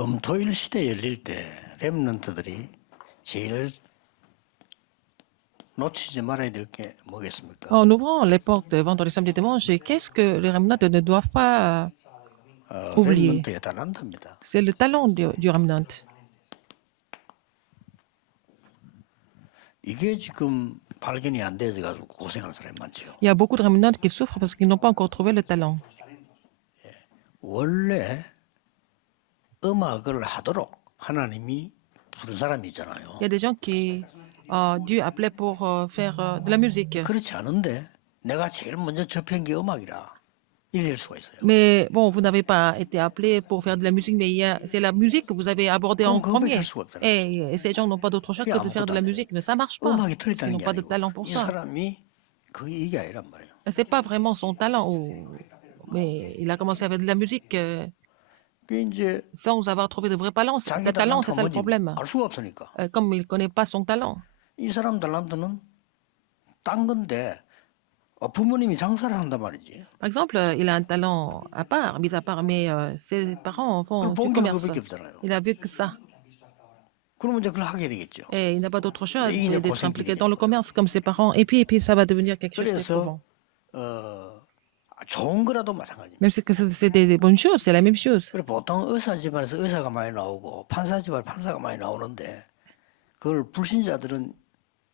금토일 시대 열릴 때 렘넌트들이 제일 놓치지 말아야 될 게 뭐겠습니까? En ouvrant les portes de vendredi, samedi, dimanche, qu'est-ce que les remnants ne doivent pas oublier? 렘넌트의 달란트입니다. C'est le talent du remnant. 이게 지금 발견이 안 돼서 가지고 고생하는 사람이 많죠. Il y a beaucoup de remnants qui souffrent parce qu'ils n'ont pas encore trouvé le talent. 원래 음악을 하도록 하나님이 부른 사람이 있잖아요. Il y a des gens qui Dieu appelait pour faire de la musique. 그렇지 않은데 내가 제일 먼저 접한 게 음악이라 이럴 수가 있어요. Mais bon, vous n'avez pas été appelé pour faire de la musique, mais c'est la musique que vous avez abordée en 그럼 그거밖에 premier. 할 수가 없잖아요. Et ces gens n'ont pas d'autre choix que de faire de la musique, mais ça marche pas. 음악이 Parce qu'ils 틀렸다는 n'ont 게 pas de 아니고 talent pour 이 ça. 사람이 그게 이게 아니란 말이에요. C'est pas vraiment son talent. Mais il a commencé à faire de la musique 그게 이제 sans avoir trouvé de vrai talent. 자기 Le talent, c'est ça le 달란트가 뭔지 problème. 알 수가 없으니까 Comme il ne connaît pas son talent. 이 사람 달란트는 딴 건데 부모님이 장사를 한단 말이지. Par exemple, il a un talent à part, mis à part, mais ses parents font 그럼 du 본 게 commerce. 그거밖에 없잖아요. Il a vu que ça. 그러면 이제 그걸 하게 되겠죠. Et il n'a pas d'autre choix Et il est d'être impliqué possible. dans le commerce comme ses parents. Et puis ça va devenir quelque chose 그래서 d'éprouvant. 좋은 거라도 마찬가지입니다. Même si c'est des bonnes choses, c'est la même chose. 그리고 보통 의사 집안에서 의사가 많이 나오고 판사 집안에 판사가 많이 나오는데 그걸 불신자들은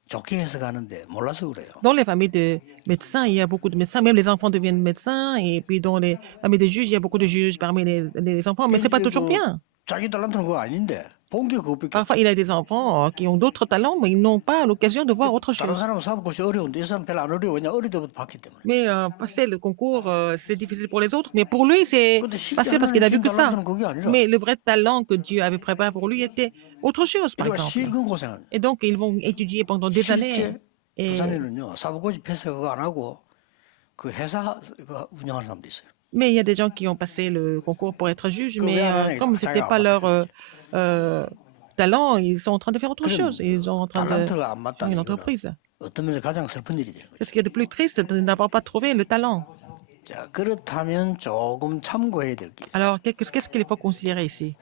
좋게 해석하는데 몰라서 그래요. Dans les familles de médecins, il y a beaucoup de médecins. Même les enfants deviennent médecins. Et puis dans les familles de juges, il y a beaucoup de juges parmi les enfants. Mais c'est pas toujours bien. 자기 달란트는 그거 아닌데 본 게 그거밖에 Parfois, il a des enfants qui ont d'autres talents, mais ils n'ont pas l'occasion de voir autre 다른 chose. 사람은 사법고시 어려운데 이 사람 별로 안 어려워. 왜냐 어릴 때부터 봤기 때문에. Mais passer le concours, c'est difficile pour les autres. Mais pour lui, c'est 근데 실제 facile parce qu'il a vu que ça. 달란트는 그게 아니라 Mais le vrai talent que Dieu avait préparé pour lui était autre chose, par 이거 exemple. 실근 고생을. Et donc, ils vont étudier pendant des années. 실제 Et- 부산에는요 사법고시 패스 그거 안 하고 그 회사 그 운영하는 사람도 있어요. Mais il y a des gens qui ont passé le concours pour être juges, mais gouvernement, comme ça ce n'était ira, pas on va leur faire talent, ils sont en train de faire autre chose. Ils sont en train de 달란트가 안 faire 맞다는 une 이유는 entreprise. 어떤 면에서 가장 슬픈 일이 되는 거죠. C'est ce qu'il y a de plus triste de n'avoir pas trouvé le talent. 자 그렇다면 조금 참고해야 될 게 있어요. Alors, qu'est-ce qu'il faut considérer ici?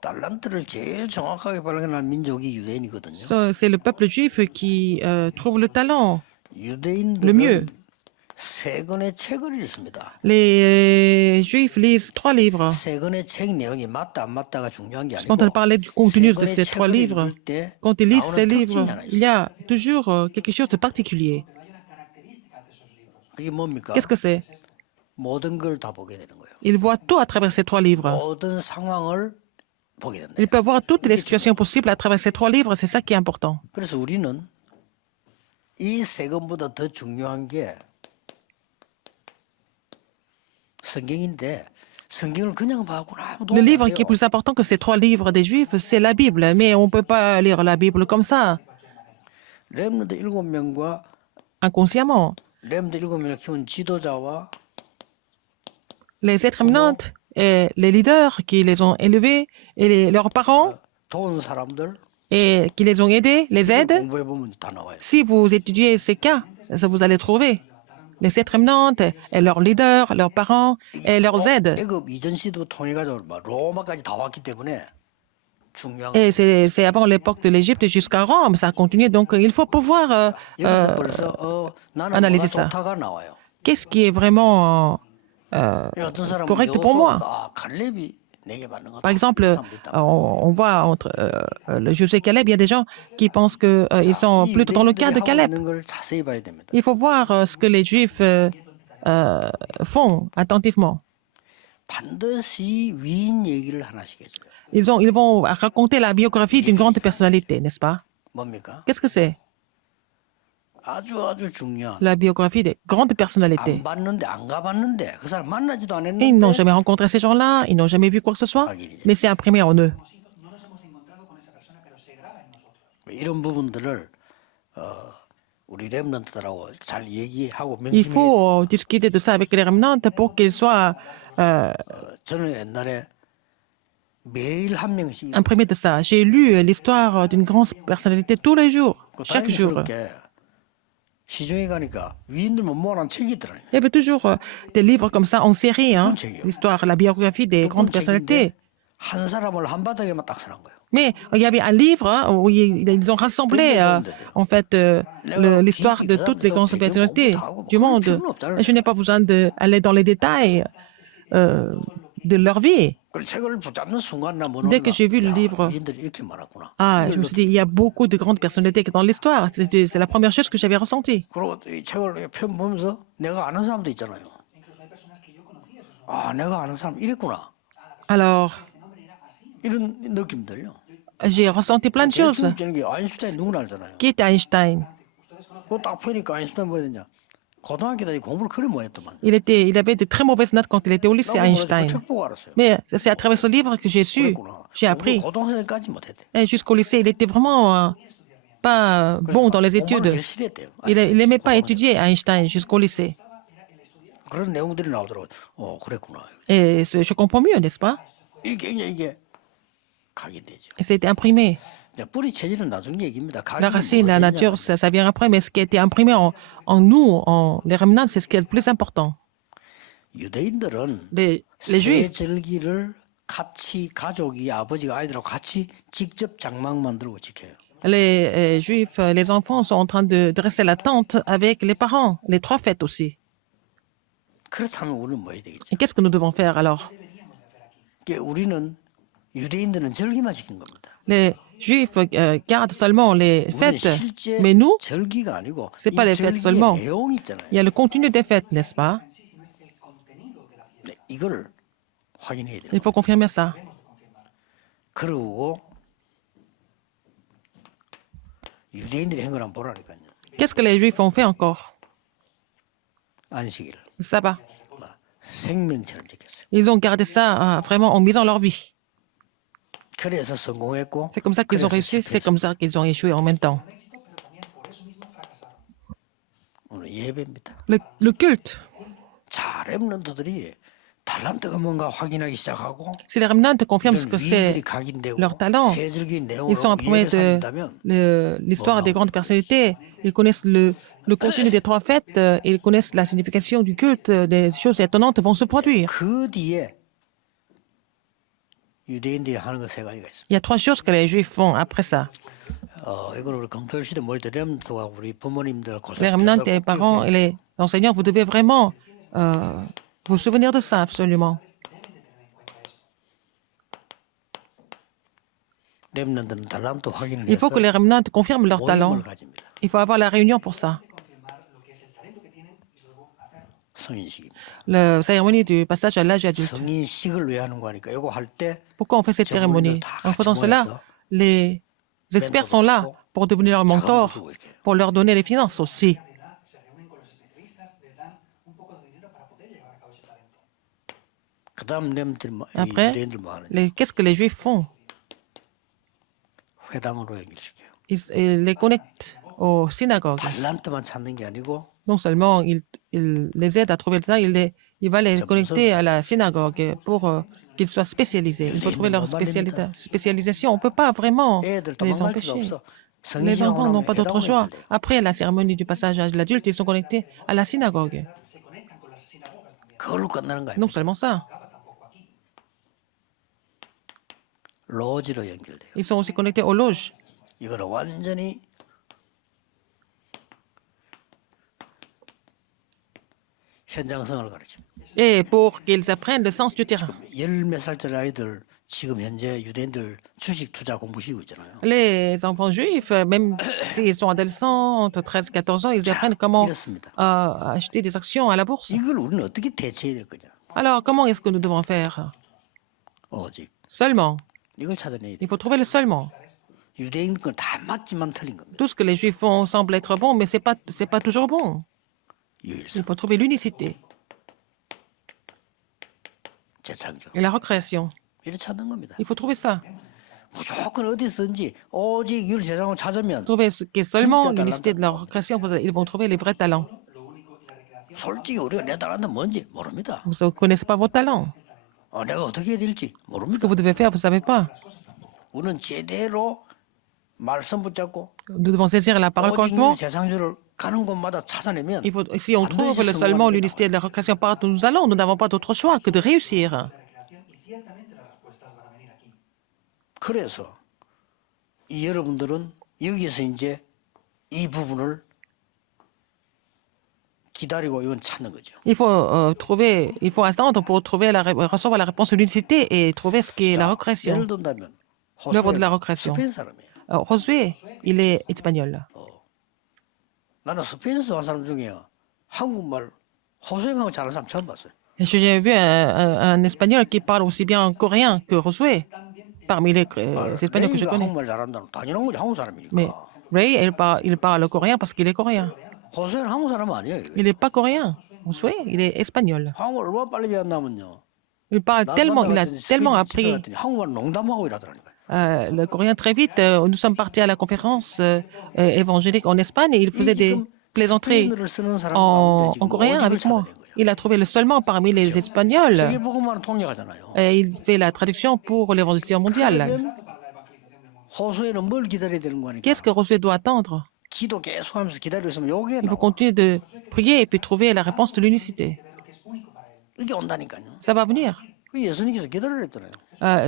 달란트를 제일 정확하게 발견한 민족이 유대인이거든요. C'est le peuple juif qui trouve le talent. Le 유대인들은 mieux. 세 권의 책을 읽습니다. Les juifs lisent 3 livres. 세 권의 책 내용이 맞다 안 맞다가 중요한 게 Quand on 아니고 parlait du contenu 세 de 권의 ces 3 책을 livres, 읽을 때 quand ils lisent ces 나오는 livres, 특징이 하나 il 있어요. y a toujours quelque chose de particulier. 그게 뭡니까? Qu'est-ce que c'est? 모든 걸 다 보게 되는 거예요. Ils voient tout à travers ces 3 livres. 모든 상황을 보게 된다. Ils peuvent voir toutes les situations possibles à travers ces 3 livres. C'est ça qui est important. 그래서 우리는 이 세 권보다 더 중요한 게 성경인데 성경을 그냥 봐고는 아무도 Le 도움이 안 livre 돼요. qui est plus important que ces 3 livres des juifs, c'est la Bible. Mais on ne peut pas lire la Bible comme ça, 렘넌트 7명과 inconsciemment. 렘넌트 7명을 키운 지도자와 Les êtres éminentes et les leaders qui les ont élevés et leurs parents 도운 사람들 et qui les ont aidés, les aident. 공부해 보면 다 나와요. Si vous étudiez ces cas, ça vous allez trouver les êtres éminentes et leurs leaders, leurs parents et leurs aides. 애굽 이전 시도 통해 가지고 막 로마까지 다 왔기 때문에 중요한 거. Et c'est avant l'époque de l'Égypte jusqu'à Rome, ça a continué. Donc il faut pouvoir 여기서 벌써 나는 analyser 뭐가 ça. 좋다가 나와요. qu'est-ce qui est vraiment 어떤 사람은 correct pour moi. 갈렙이 내게 맞는 것 Par 같다. exemple, 그런 사람도 있다. on voit entre le Josué et Caleb, il y a des gens qui pensent qu'ils sont 이 plutôt dans le 유대인들이 cas de 하고 Caleb. 있는 걸 자세히 봐야 됩니다. Il faut voir ce que les Juifs font attentivement. 반드시 위인 얘기를 하나씩 해줘요. Ils vont raconter la biographie d'une grande personnalité, n'est-ce pas? 뭡니까? Qu'est-ce que c'est? 아주 중요한. La biographie des grandes personnalités. 안 봤는데 안 가봤는데 그 사람 만나지도 Ils 않았는데 n'ont jamais rencontré ces gens-là, ils n'ont jamais vu quoi que ce soit, mais c'est imprimé en eux. 이런 부분들을 우리 렘넌트들하고 잘 얘기하고 Il 명심해. faut discuter de ça avec les remnants pour qu'ils soient 저는 옛날에 매일 한 명씩 imprimés de ça. J'ai lu l'histoire d'une grande personnalité tous les jours, chaque jour. 다행스럽게 시중에 가니까 위인들만 모아놓은 책이 있더라고요. Il y avait toujours des livres comme ça en série, hein, l'histoire, la biographie des grandes personnalités. 한 사람을 한 바닥에만 딱 서는 거예요. Mais il y avait un livre où ils ont rassemblé en fait l'histoire de toutes les grandes personnalités du monde. Et je n'ai pas besoin d'aller dans les détails de leur vie. 그 책을 붙잡는 순간 나 보는 Dès que j'ai vu le livre, 이들이 이렇게 많았구나. je me suis dit, il y a beaucoup de grandes personnalités dans l'histoire. C'est la première chose que j'avais ressentie. 그리고 이 책을 편 보면서 내가 아는 사람도 있잖아요. 아, 내가 아는 사람 이랬구나. Alors, 이런 느낌들요. j'ai ressenti plein de choses. 대충 게 아인슈타인 누구나 알잖아요. Qui était Einstein? 그거 딱 보니까 아인슈타인 뭐야 되냐. 고등학교 때 공부를 그래 못했더만. Il avait de très mauvaises notes quand il était au lycée, Einstein. 책 보고 알았어요. Mais c'est à travers ce livre que j'ai su, 그랬구나. j'ai appris. 고등학생까지 못했대. Et jusqu'au lycée, il était vraiment pas bon dans les études. 공부를 제일 싫어했대요. Il n'aimait pas étudier, Einstein, jusqu'au lycée. 그런 내용들이 나오더라고요. 그랬구나. Et je comprends mieux, n'est-ce pas? 이게 각인되죠. Et c'était imprimé. 뿌리 체질은 나중 얘기입니다. La racine, la nature, ça vient après, mais ce qui a été imprimé en nous, en les remnants, c'est ce qui est le plus important. 유대인들은 Les Juifs, 세절기를 같이 가족이 아버지가 아이들하고 같이 직접 장막 만들고 지켜요. les Juifs, les enfants sont en train de dresser la tente avec les parents, les 3 fêtes aussi. 그렇다면 우리는 뭐 해야 되겠죠? Et qu'est-ce que nous devons faire alors? 우리는 유대인들은 절기만 지킨 겁니다. Les Juifs gardent seulement les 우리는 fêtes, 실제 mais nous, 절기가 아니고 c'est pas 이 les fêtes 절기의 seulement. 내용이 있잖아요. Il y a le contenu des fêtes, n'est-ce pas? 네, 이걸 확인해야 돼요. Il faut confirmer ça. 그리고 유대인들이 한 걸 한번 보라니까요. Qu'est-ce que les Juifs ont fait encore? 안식일 Le sabbat. 생명처럼 지켰어요. Ils ont gardé ça vraiment en misant leur vie. 그래서 성공했고 C'est comme ça qu'ils ont 그래서 réussi, c'est 실패했어요. comme ça qu'ils ont échoué en même temps. 오늘 예배입니다. Le culte. 자, 렘넌트들이 달란트가 뭔가 확인하기 시작하고 Si les remnants confirment ce que c'est 위인들이 각인되고 leur talent, 세절기 ils 내용으로 sont informés 예배 de 산다면 l'histoire des grandes personnalités, ils connaissent le contenu des 3 fêtes, ils connaissent la signification du culte, des choses étonnantes vont se produire. 그 뒤에 유대인들이 하는 거 3가지가 있습니다. Il y a 3 choses que les Juifs font après ça. 이걸 우리 강철 시대 모일 때 렘넌트와 우리 부모님들 Les remnants, les parents et les enseignants, vous devez vraiment vous souvenir de ça, absolument. 렘넌트는 달란트 확인을 Il faut 해서 que les remnants confirment leur talent. 모임을 가집니다. Il faut avoir la réunion pour ça. 성인식입니다. La cérémonie du passage à l'âge adulte. 성인식을 왜 하는 거니까 이거 할 때 Pourquoi on fait cette cérémonie? En faisant cela, les experts sont là pour devenir leurs mentors, pour leur donner les finances aussi. 그다음 렘들이 Après, 유대인들 뭐 하느냐? qu'est-ce que les Juifs font? 회당으로 연결시켜요. Ils les connectent aux synagogues. 달란트만 찾는 게 아니고 Non seulement il les aide à trouver le temps, il va les connecter à la synagogue pour qu'ils soient spécialisés. Il faut trouver leur spécialisation. On ne peut pas vraiment 애들 les 도망갈 필요 empêcher. 없어. Les 성인식하고 enfants n'ont pas d'autre 회당으로 choix. 연결돼요. Après la cérémonie du passage à l'adulte, ils sont connectés à la synagogue. 그걸로 끝나는 거예요. Non seulement ça, 로지로 연결돼요. ils sont aussi connectés aux loges. 이거는 완전히 현장성을 가르칩니다. Et pour qu'ils apprennent le sens du terrain. 열 몇 살짜리 아이들 지금 현재 유대인들 주식 투자 공부 시키고 있잖아요. Les enfants juifs, même s'ils sont adolescents, entre 13 et 14 ans, ils apprennent comment 이렇습니다. acheter des actions à la bourse. 이걸 우리는 어떻게 대체해야 될 거냐? Alors, comment est-ce que nous devons faire? 오직 Seulement. 이걸 찾아내야 돼. Il faut trouver le seulement. 유대인 건 다 맞지만 틀린 겁니다. Tout ce que les juifs font semble être bon, mais c'est pas toujours bon. 유일성, Il faut trouver l'unicité 재창조. et la recréation. 이렇게 찾는 겁니다. Il faut trouver ça. 무조건 어디서든지 오직 유일 재상을 찾으면 Trouver ce qui est seulement l'unicité de la recréation, ils vont trouver les vrais talents. 솔직히 우리가 내 talent은 뭔지 모릅니다. Vous ne connaissez pas vos talents. 내가 어떻게 해야 될지 Ce que 모릅니다. vous devez faire, vous ne savez pas. 우리는 제대로 말씀 붙잡고 Nous devons saisir la parole 오직 correctement. 유일 재상주를 가는 곳마다 찾아내면 Si on trouve le seulement, l'unicité de la recréation partout où nous allons, nous n'avons pas d'autre choix que de réussir. 그래서 이 여러분들은 여기서 이제 이 부분을 기다리고 이건 찾는 거죠. Il faut attendre pour trouver recevoir la réponse de l'unicité et trouver ce qui est la 자, recréation, 예를 든다면 l'œuvre de la 호수아가 recréation. 스페인 사람이에요. Josué, il est espagnol. 나는 스페인에서 한 사람 중에 한국말 호수아하고 잘하는 사람 처음 봤어요. Et j'ai vu un espagnol qui parle aussi bien coréen que Josué, parmi les espagnols que je 레이가 connais. 한국말 잘한다는 당연한 거지 한국 사람이니까. Mais Ray, il parle coréen parce qu'il est coréen. 호수아는 한국 사람 아니에요. 이거. Il n'est pas coréen. Josué, il est espagnol. 한국을 얼마나 빨리 배웠냐면요. Il a tellement appris 한국말 농담하고 이러더라니까요. le coréen très vite. Nous sommes partis à la conférence évangélique en Espagne et il faisait des plaisanteries 스페인어를 쓰는 사람 en 가운데 지금 coréen 오직을 avec moi. 찾아낸 거예요. Il a trouvé le seulement parmi les Espagnols. 세계복음화는 통역하잖아요. Et il fait la traduction pour l'évangélisation mondiale. 그러면 호수에는 뭘 기다려야 되는 거니까? Qu'est-ce que Josué doit attendre? 기도 계속하면서 기다리고 있으면 요게 Il faut 나와. continuer de prier et puis trouver la réponse de l'unicité. 이게 온다니까요. Ça va venir. 그 예수님께서 기다리라 했잖아요.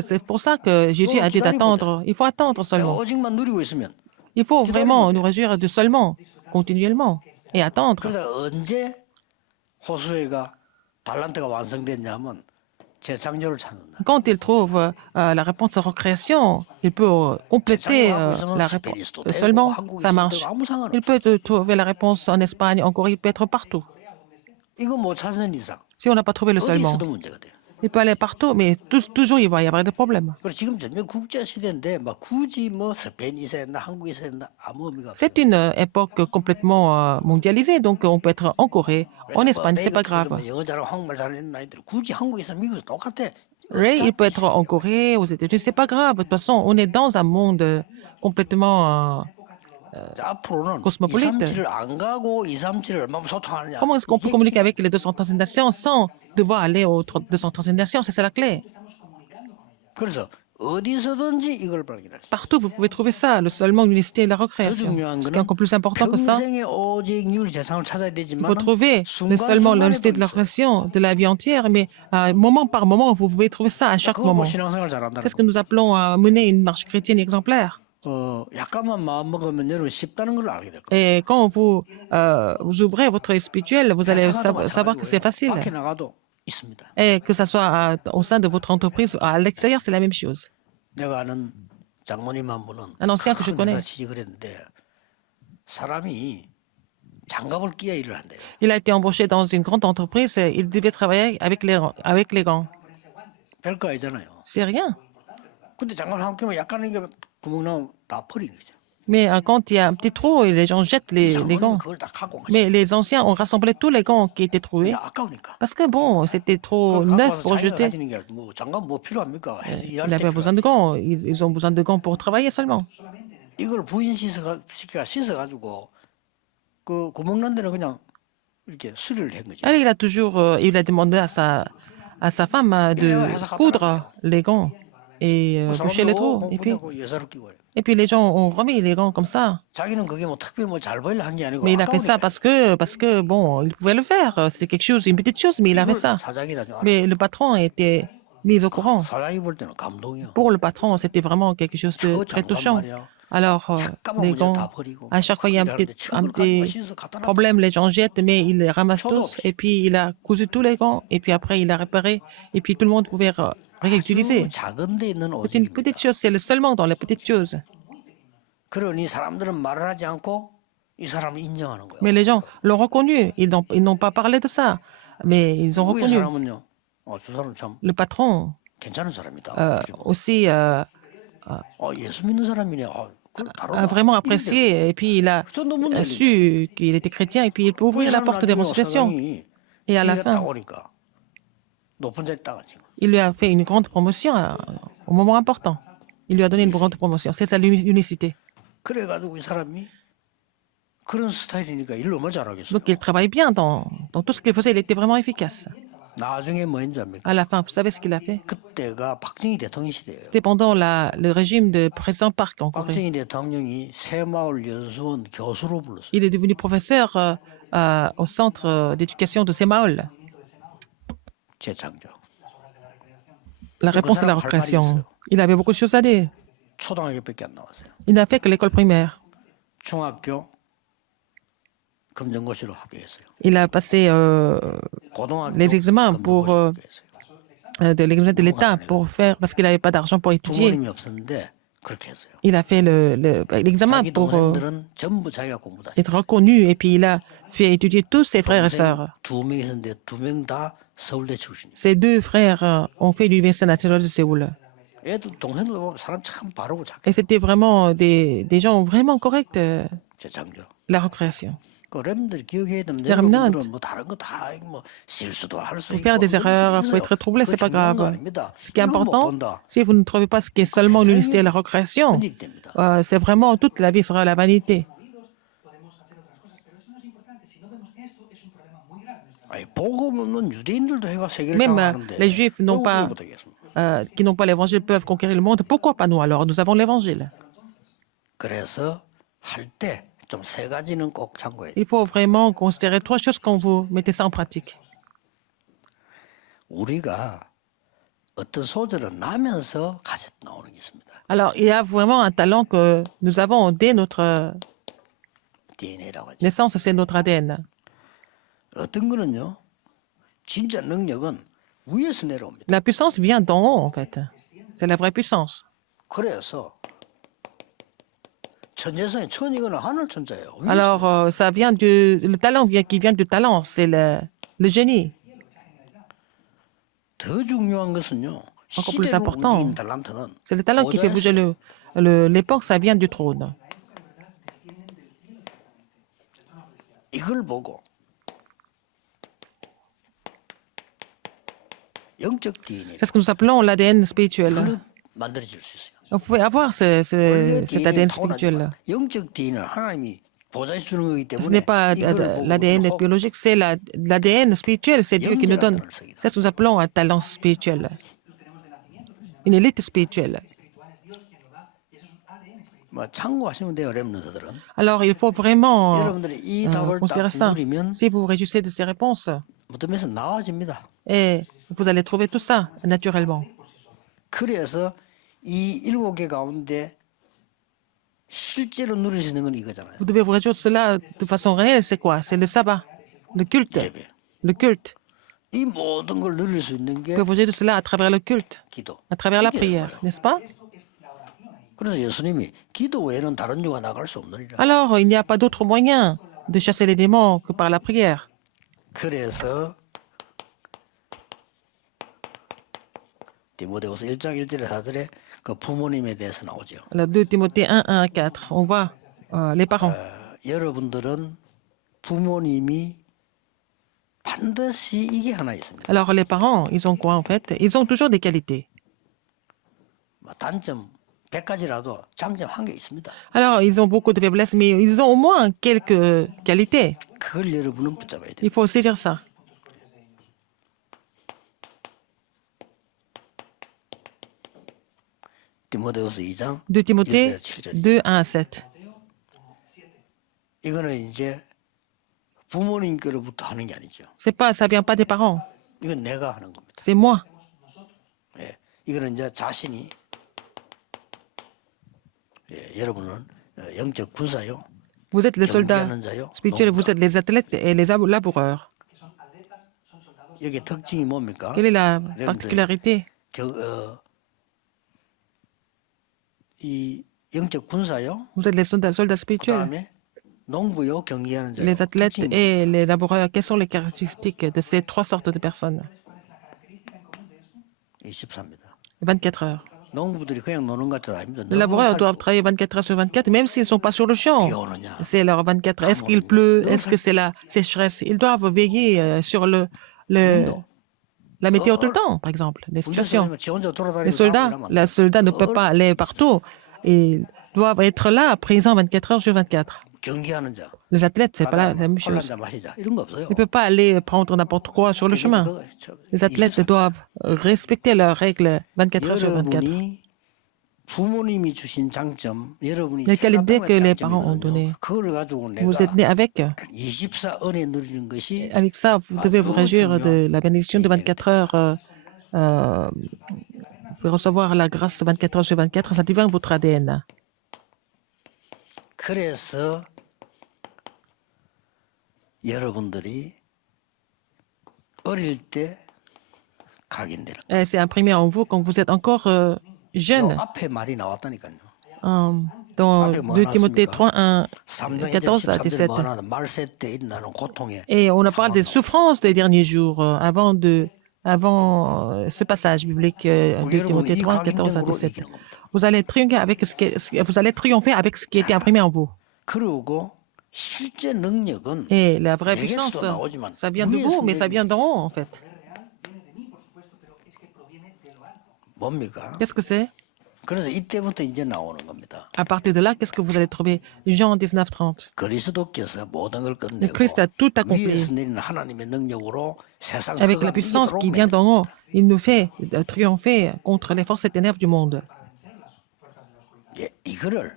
C'est pour ça que Jésus a dit d'attendre. Il faut attendre 내가 seulement. 오직만 누리고 있으면 Il faut vraiment nous réjouir de seulement, continuellement, et attendre. 그래서 언제 호수에가 달란트가 완성됐냐면 재창조를 찾는다. Quand il trouve la réponse de recréation, il peut compléter la réponse. Seulement, ça marche. Il peut trouver la réponse en Espagne, en Corée, il peut être partout. 이거 못 찾는 이상 Si on n'a pas trouvé le 어디 seulement, 있어도 문제가 돼요. il peut aller partout, mais toujours il va y avoir des problèmes. 그리고 지금 전면 국제 시대인데 막 굳이 뭐 스페인이 있어야 된다, 한국이 있어야 된다 아무 의미가 없어요. C'est une époque complètement mondialisée, donc on peut être en Corée, en Espagne, c'est pas grave. 영어 잘하고 한국말 잘하는 아이들 굳이 한국에서 미국에서 똑같아. Ray, il peut être en Corée, aux États-Unis, c'est pas grave. De toute façon, on est dans un monde complètement. 자, 앞으로는 cosmopolite. 237을 안 가고 237을 얼마나 소통하느냐. Comment est-ce qu'on peut communiquer avec les 236 nations sans devoir aller aux 236 nations? C'est ça la clé. 그래서 어디서든지 이걸 발견할 수. Partout, vous pouvez trouver ça, le seulement, l'unicité et la 더 recréation. 중요한 Ce qui est encore plus important que ça, 평생의 오직 윤리 재상을 찾아야 il 되지만 faut trouver le seulement, l'unicité de la recréation de la vie entière, mais moment par moment, vous pouvez trouver ça à chaque 그걸 moment. 뭐 신앙생활 잘한다는 C'est ce que nous appelons mener une marche chrétienne exemplaire. 약간만 마음 먹으면 여러분 쉽다는 걸 알게 될 거예요. Et quand vous ouvrez votre esprit spirituel, vous allez savoir que c'est facile. 밖에 나가도 있습니다. Et que ce soit au sein de votre entreprise, à l'extérieur, c'est la même chose. 내가 아는 장모님 한 분은 Un ancien que je 큰 connais, 회사 취직을 했는데 사람이 장갑을 끼야 일을 한대요. il a été embauché dans une grande entreprise, et il devait travailler avec les gants. 별거 아니잖아요. C'est rien. 근데 장갑을 한 끼면 약간 이게 구멍 나면 다 버리는 거죠. Mais quand il y a un petit trou, les gens jettent les 장모님은 gants. 그걸 다 갖고 온 거죠. Mais les anciens ont rassemblé tous les gants qui étaient troués 그냥 아까우니까. parce que bon, c'était trop 그걸 갖고 neuf 와서 pour 자기가 jeter. 가지는 게뭐 장갑 뭐 필요합니까? 해서 일할 Il 때 avait besoin de gants. Ils ont besoin de gants pour travailler seulement. 이걸 부인 시키가 씻어가지고 그 구멍 난 데는 그냥 이렇게 수리를 한 거죠. Alors, il a demandé à sa femme de coudre les gants et boucher les trous. 예사로 끼고 그래요. Et puis les gens ont remis les gants comme ça. 자기는 그게 뭐 특별히 뭐 잘 보이려 한 게 아니고 Mais il a fait ça 아까우니까. parce que bon, il pouvait le faire. C'était quelque chose, une petite chose, mais il a fait ça. 이걸 사장이 나중에 알아. Mais le patron était mis au courant. 사장이 볼 때는 감동이요. Pour le patron, c'était vraiment quelque chose de 저 très 장갑 touchant. 말이야. Alors, 잠깐만 les 문제 gants, 다 버리고 à chaque fois, il y a un petit 씻어 갖다 놔. problème, les gens jettent, mais il les ramasse Chaud tous. Et puis, il a cousu tous les gants. Et puis après, il a réparé. Et puis, tout le monde pouvait réutiliser. 아주 작은 데 있는 C'est une 오직입니다. petite chose, c'est le seulement dans les petites choses. 그러니 사람들은 말을 하지 않고 이 사람을 인정하는 거예요. Mais les gens l'ont reconnu. Ils n'ont pas parlé de ça. Mais ils ont 미국의 reconnu. 사람은요. 저 사람 참 Le patron 괜찮은 사람이다. aussi 예수 믿는 사람이네. 그럼 a 다르다. vraiment apprécié. Et puis, il a su qu'il était chrétien. Et puis, il peut ouvrir la porte d'évangélisation. Et à la 딱 fin, 오니까 높은 자리 따가 지금. il lui a fait une grande promotion au moment important. Il lui a donné une grande promotion. C'est ça l'unicité. 그래가지고 이 사람이 그런 스타일이니까 일을 얼마나 잘하겠어. Donc, il travaille bien dans tout ce qu'il faisait. Il était vraiment efficace. 나중에 뭐 했는지 압니까? À la fin, vous savez ce qu'il a fait? 그때가 박정희 대통령 시대예요. C'était pendant le régime de président Park en Corée. 박정희 대통령이 새마을 연수원 교수로 불렀어요. Il est devenu professeur au centre d'éducation de Semaol. 재창조. La réponse de la recréation. Il avait beaucoup de choses à dire. 초등학교밖에 안 나왔어요. Il n'a fait que l'école primaire. 중학교 검정고시로 합격했어요. Il a passé 고등학교 les examens pour 검정고시로 합격했어요. de l'examen de l'État pour faire parce qu'il n'avait pas d'argent pour étudier. 부모님이 없었는데 그렇게 했어요. Il a fait l'examen 자기 pour 동생들은 전부 자기가 공부 다 했어요. être reconnu et puis il a fait étudier tous ses frères et sœurs. 두 명 있었는데 두 명 다 서울대 출신이에요. Ses deux frères ont fait l'Université nationale de Séoul. 애들 동생들 보면 사람 참 바르고 착해. Et c'était vraiment des gens vraiment corrects, 제 장조. la recréation. 그 여러분들이 기억해야 됩니다. Terminante. 여러분들은 뭐 다른 거 다 뭐 실수도 할 수 Faut 있고. faire des erreurs, faut être troublé, c'est pas grave. Ce qui est important, si vous ne trouvez pas ce qui est seulement l'unité et la recréation, c'est vraiment toute la vie sera la vanité. Même les Juifs qui n'ont pas l'évangile peuvent conquérir le monde. Pourquoi pas nous alors? Nous avons l'évangile. Il faut vraiment considérer 3 choses quand vous mettez ça en pratique. Alors, il y a vraiment un talent que nous avons dès notre naissance, c'est notre ADN. La puissance vient d'en haut, en fait. C'est la vraie puissance. Alors, ça vient le talent qui vient du talent, c'est le génie. Encore plus important, c'est le talent qui fait bouger l'époque, ça vient du trône. C'est ce que nous appelons l'ADN spirituel. Vous pouvez avoir cet ADN spirituel. Ce n'est pas l'ADN biologique, c'est l'ADN spirituel, c'est Dieu qui nous donne. C'est ce que nous appelons un talent spirituel, une élite spirituelle. Alors, il faut vraiment considérer ça. Si vous vous réjouissez de ces réponses, et vous allez trouver tout ça naturellement. Vous devez vous réjouir de cela de façon réelle, c'est quoi? C'est le sabbat, le culte. Le culte. Vous pouvez vous réjouir de cela à travers le culte, à travers la prière, n'est-ce pas? Alors, il n'y a pas d'autre moyen de chasser les démons que par la prière. Alors, 2 Timothée 1, 1 à 4, on voit les parents. Alors, les parents, ils ont quoi en fait? Ils ont toujours des qualités. Alors, ils ont beaucoup de faiblesses, mais ils ont au moins quelques qualités. Il faut saisir ça. De Timothée 2, 1 à 7. C'est pas, ça vient pas des parents. C'est moi. Vous êtes les soldats spirituels, vous êtes les athlètes et les laboureurs. Quelle est la particularité? Vous êtes les soldats spirituels, les athlètes et les laboureurs. Quelles sont les caractéristiques de ces 3 sortes de personnes? 24 heures. Les laboureurs doivent travailler 24 heures sur 24, même s'ils ne sont pas sur le champ. C'est leur 24 heures. Est-ce qu'il pleut? Est-ce que c'est la sécheresse? Ils doivent veiller sur la météo tout le temps, par exemple, les situations. Les soldats ne peuvent pas aller partout. Ils doivent être là, présents 24 heures sur 24. Les athlètes, c'est pas la même chose. Ils ne peuvent pas aller prendre n'importe quoi sur le chemin. Les athlètes doivent respecter leurs règles 24 heures sur 24. Les qualités que les parents ont données, vous êtes né avec. Avec ça, vous devez vous réjouir de la bénédiction de 24 heures pouvez recevoir la grâce 24 heures sur 24, ça devient votre ADN. 그래서 여러분들이 어릴 때 각인되는 Et c'est imprimé en vous quand vous êtes encore 요 jeune. 앞에 말이 나왔다니까요. Dans 앞에 뭐 2 Timothée 나왔습니까? 3, 1, 3장 14 à 17. 말세 때 일어나는 고통에 Et on a parlé des souffrances des derniers jours avant ce passage biblique de Timothée 3, 14 à 17. Vous allez triompher avec ce qui a été imprimé en vous. 그리고 실제 능력은 Et la vraie 내게서도 puissance, 나오지만 ça vient de 위에서 vous, mais ça 내리는 vient d'en haut, en fait. 뭡니까? Qu'est-ce que c'est? 그래서 이때부터 이제 나오는 겁니다. À partir de là, qu'est-ce que vous allez trouver? Jean 19, 30. 그리스도께서 모든 걸 Le 끝내고 Christ a tout accompli. 위에서 내리는 하나님의 능력으로 세상 Avec la 흑암 puissance 이기도록 qui vient d'en haut, il nous fait triompher contre les forces et ténèbres du monde. 예, 이거를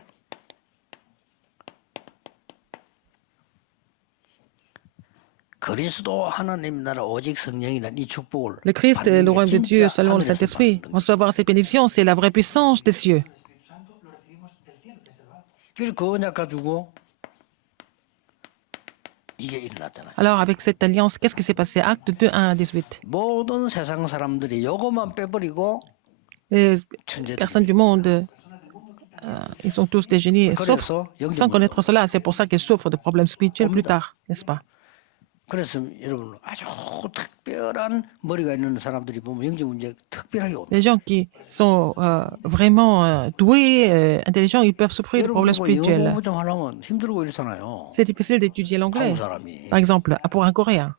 그리스도 하나님 나라 오직 성령이라는 이 축복을 Le Christ est le royaume de Dieu selon le Saint-Esprit. Recevoir ces bénédictions, c'est la vraie puissance des cieux. 그래서 그 언약 가지고 이게 일어났잖아요. Alors, avec cette alliance, qu'est-ce qui s'est passé? Acte 2, 1 à 18. 모든 세상 사람들이 요것만 빼버리고 Les 천재들. personnes du monde, ils sont tous des génies, sauf 그래서 sans connaître cela. C'est pour ça qu'ils souffrent de problèmes spirituels plus tard, n'est-ce pas? 그래서 여러분 아주 특별한 머리가 있는 사람들이 보면 영적 문제 특별하게 옵니다. Les gens qui sont vraiment doués, intelligents, ils peuvent souffrir de 여러분 problèmes 보고 영어 spirituels. 공부 좀 하려면 힘들고 이러잖아요. C'est difficile d'étudier l'anglais, 한국 사람이. par exemple, pour un Coréen.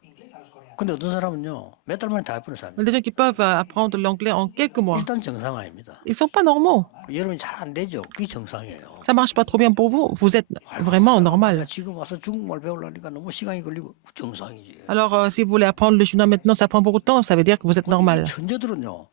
근데 어떤 사람은요 몇 달 만에 다 해보는 사람이. Les gens qui peuvent apprendre l'anglais en quelques mois, 일단 정상 아닙니다. ils sont pas normaux. 여러분이 잘 안 되죠. 그게 정상이에요. Ça marche pas trop bien pour vous. Vous êtes vraiment normal. 지금 와서 중국말 배우려니까 너무 시간이 걸리고 정상이지. Alors, si vous voulez apprendre le chinois maintenant, ça prend beaucoup de temps, ça veut dire que vous êtes normal. 천재들은요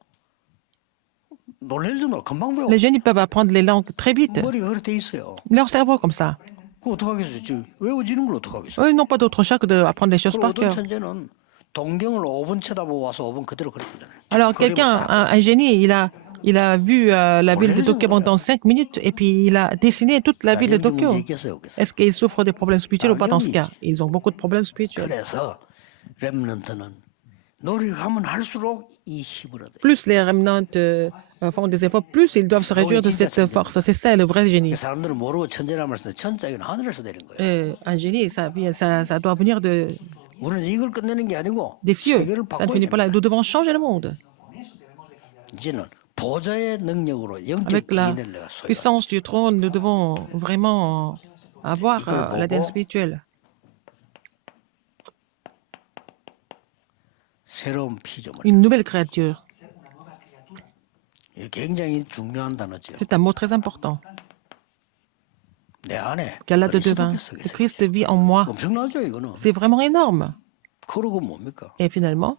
놀랄 정도로 금방 배워. Les jeunes, ils peuvent apprendre les langues très vite. 머리가 그렇게 돼 있어요. Leur cerveau comme ça. 그 어떡하겠어요? 지금 외워지는 걸 어떡하겠어요? Eux, ils n'ont pas d'autre choix que d'apprendre les choses 그리고 par 어떤 cœur. 천재는 동경을 5분 쳐다보고 와서 5분 그대로 그렸잖아요. Alors, quelqu'un, un génie, il a vu la ville de Tokyo pendant 5 minutes et puis il a dessiné toute la ville de Tokyo. Est-ce qu'ils souffrent des problèmes spirituels ou pas dans ce cas? Ils ont beaucoup de problèmes spirituels. 그래서 렘넌트는 노력하면 할수록 이 힘을 얻어요. Plus les remnants font des efforts, plus ils doivent se réduire de cette force. C'est ça le vrai génie. 사람들은 모르고 천재란 말을 쓰는데 천자는 하늘에서 내린 거예요. Un génie, ça doit venir 우리는 이걸 끝내는 게 아니고 des cieux. 세계를 Ça ne 바꿔야 finit pas là. 됩니다. Nous devons changer le monde. 이제는 보좌의 능력으로 영적 Avec la 기인을 내가 소유하고 puissance du trône, nous devons vraiment avoir l'ADN spirituel. 새로운 피조물. Une nouvelle créature. 이게 굉장히 중요한 단어죠. C'est un mot très important. 내 안에 Galates 2, 20. 그리스도께서 Le 계세요. Christ vit en moi. 엄청나죠 이거는. C'est vraiment énorme. 그러고 뭡니까? Et finalement,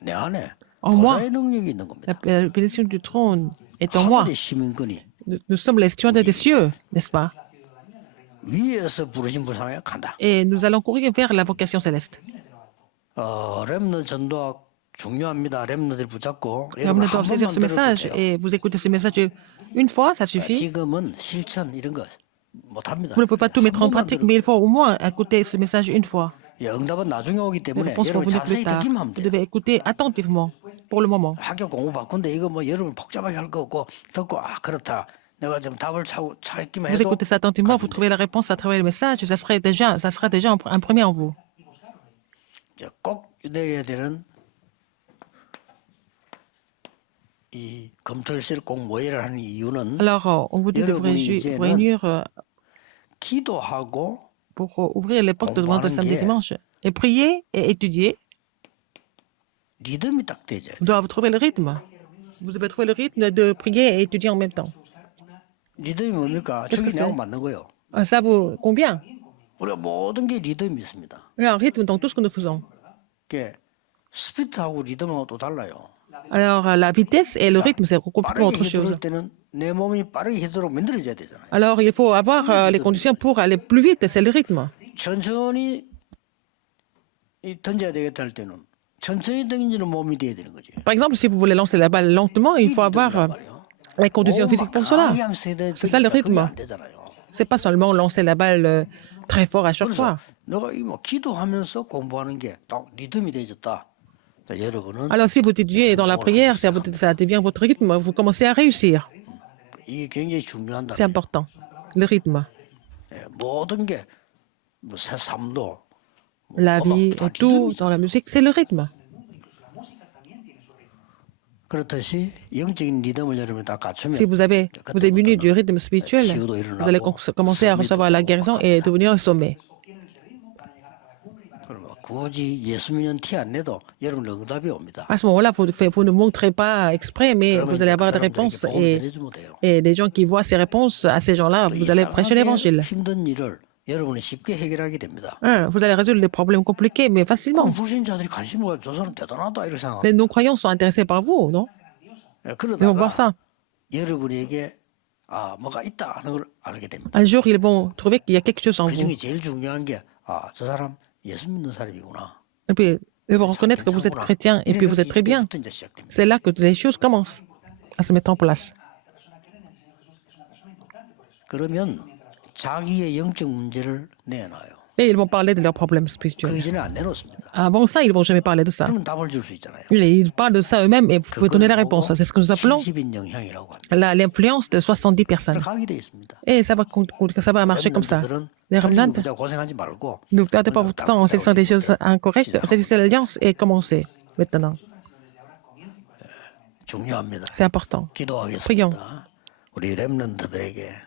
내 안에 En moi. 보좌의 능력이 있는 겁니다. la bénédiction du trône est en moi. 하늘의 시민권이 Nous sommes les stewards des cieux, n'est-ce pas? 위에서 부르신 분상에 간다. Et nous allons courir vers la vocation céleste. 렘너 전도학 중요합니다. 렘너들 붙잡고 Comme 여러분 nous 한 devons saisir 번만 ce message 들어도 돼요. et vous écoutez ce message une fois, ça suffit. 지금은 실천 이런 거 못합니다. Vous ne pouvez pas tout mettre en pratique, mais il faut au moins écouter ce message une fois. 예, 응답은 나중에 오기 Les 때문에 réponses vont 여러분 venir 자세히 plus tard. 듣기만 하면 Vous 돼요. devez écouter attentivement pour le moment. 학교 공부 바꾼데 이거 뭐 여러분 복잡하게 할 거 없고 듣고 그렇다. 내가 좀 답을 찾기만 Vous 해도 écoutez ça attentivement, vous trouvez la réponse à travers le message, ça sera déjà un premier en vous. 이제 꼭 내려야 되는 이 검토실 꼭 모여를 하는 이유는 Alors, on vous dit de vous réunir 기도하고 pour ouvrir les portes de vendredi, samedi et dimanche. Et prier et étudier, 리듬이 딱 되죠. vous devez trouver le rythme. Vous devez trouver le rythme de prier et étudier en même temps. 리듬이 뭡니까? Qu'est-ce que 저기 내용 c'est? 맞는 거예요. Ça vous convient? 우리가 모든 게 리듬이 있습니다. Il y a un rythme dans tout ce que nous faisons. 이게 스피드하고 리듬하고 또 달라요. Alors, la vitesse et le rythme, c'est complètement 빠르게 autre chose. 휘두를 때는 내 몸이 빠르게 휘두르고 만들어져야 되잖아요. Alors, il faut avoir les conditions pour aller plus vite, c'est le rythme. 천천히 던져야 되겠다 할 때는 천천히 던지는 몸이 돼야 되는 거지. Par exemple, si vous voulez lancer la balle lentement, il faut avoir les conditions physiques pour cela. C'est ça le rythme. 안 되잖아요. C'est pas seulement lancer la balle très fort à chaque fois. 내가 이뭐 기도하면서 공부하는 게 딱 리듬이 되어졌다. 자, 여러분은 Alors, si vous étudiez dans la prière, ça devient votre rythme, vous commencez à réussir. 이게 굉장히 중요한다. C'est important, le rythme. 예, 모든 게뭐 삶도 La vie et tout dans la musique, c'est le rythme. 그렇듯이 영적인 리듬을 여러분이 다 갖추면 Si vous êtes muni du rythme spirituel, vous allez commencer à recevoir la guérison et devenir le sommet. 그럼 굳이 예수 믿는 티 안 내도 여러분 응답이 옵니다. À ce moment-là, vous ne montrez pas exprès, mais vous allez avoir des réponses. 전해주면 돼요. Et les gens qui voient ces réponses à ces gens-là, vous allez prêcher l'évangile. 힘든 일을 여러분이 쉽게 해결하게 됩니다. Vous allez résoudre les problèmes compliqués, mais facilement. 그럼 불신자들이 관심을 가지고 저 사람 대단하다 이렇게 생각. Les non-croyants sont intéressés par vous, non? Ils vont voir 그러다가 ça. 여러분에게 뭐가 있다 하는 걸 알게 됩니다. Un jour, ils vont trouver qu'il y a quelque chose en 그 vous. 중에 제일 중요한 게 저 사람 예수 믿는 사람이구나. Et puis, ils vont reconnaître que vous êtes chrétien et puis vous êtes très bien. 이때부터 이제 시작됩니다. C'est là que les choses commencent à se mettre en place. 그러면 자기의 영적 문제를 내놔요. Et ils vont parler de leurs problèmes 그 spirituels. 이전에 안 내놓습니다. Avant ça, ils ne vont jamais parler de ça. 그러면 답을 줄 수 있잖아요. Ils parlent de ça eux-mêmes et vous pouvez donner la réponse. C'est ce que nous appelons 70인 영향이라고 합니다. l'influence de 70 personnes. 가게 돼 있습니다. Et ça va marcher comme ça. Les remnants, 부자 고생하지 말고 ne perdez pas votre temps en saisissant des choses incorrectes. Saisissez l'alliance et commencez maintenant. 중요합니다. C'est important. 기도하겠습니다. 우리 렘넌트들에게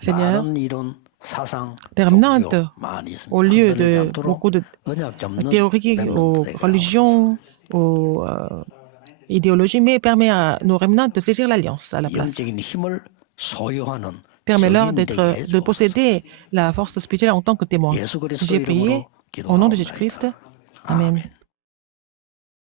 Seigneur, 많은 이론, 사상, les remnants, 종교 많이 있습니다. au lieu 흔들리지 de 않도록 beaucoup de 언약 잡는 théories, aux 렘넌트들에게 religions, aux idéologies, mais permet à nos remnants de saisir l'alliance à la place. 영적인 힘을 소유하는 Permet-leur 증인 되게 de 해주옵소서. posséder la force spirituelle en tant que témoin. 예수 그리스도 J'ai prié 이름으로 au nom de 기도하옵나이다. Jésus-Christ. Amen.